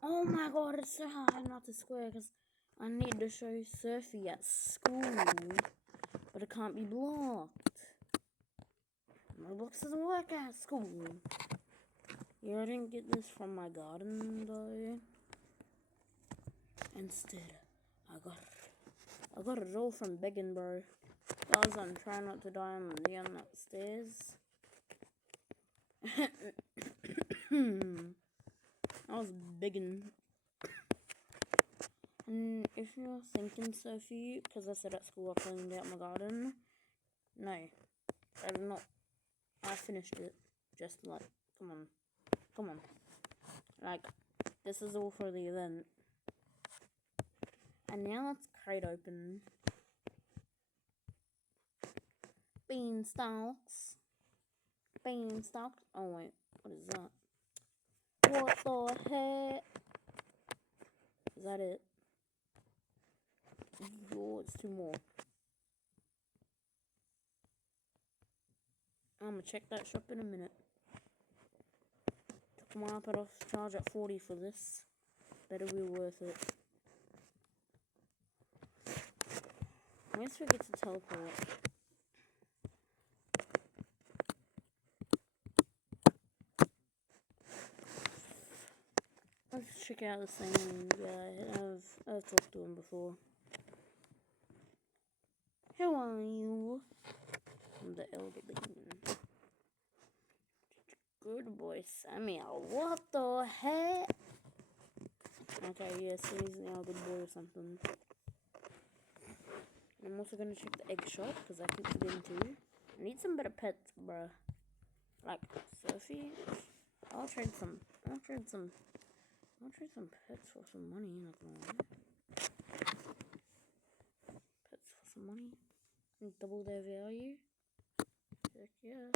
Oh my god, it's so hard not to swear because I need to show Sophie at school, but it can't be blocked. My box doesn't work at school. Yeah, I didn't get this from my garden though. Instead, I got it all from begging, bro. Guys, I'm trying not to die on the end upstairs. I was begging. And if you're thinking, Sophie, because I said at school I cleaned out my garden, no, I did not. I finished it. Just like, come on. Like, this is all for the event. And now let's crate open. Beanstalks. Oh wait, what is that? What the heck? Is that it? Yo, it's two more. I'm gonna check that shop in a minute. Took my iPad off charge at 40 for this. Better be worth it. I always forget to teleport. Let's check out the same guy. I've talked to him before. How are you? I'm the elder bean. Good boy, Samuel. What the heck? Okay, yes, he's now a good boy or something. And I'm also gonna check the egg shop because I keep forgetting to. I need some better pets, bruh. Like Sophie. I'll trade some pets for some money. Not gonna lie. Pets for some money. Double their value. Heck yeah.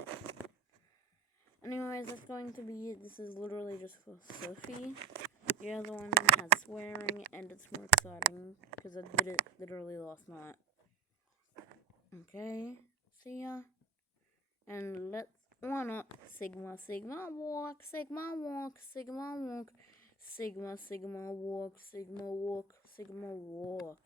Anyways, that's going to be it. This is literally just for Sophie. The other one has swearing and it's more exciting because I did it literally last night. Okay, see ya. And let's one up. Sigma, Sigma, walk, Sigma, walk, Sigma, walk, Sigma, Sigma, walk, Sigma, walk, Sigma, walk.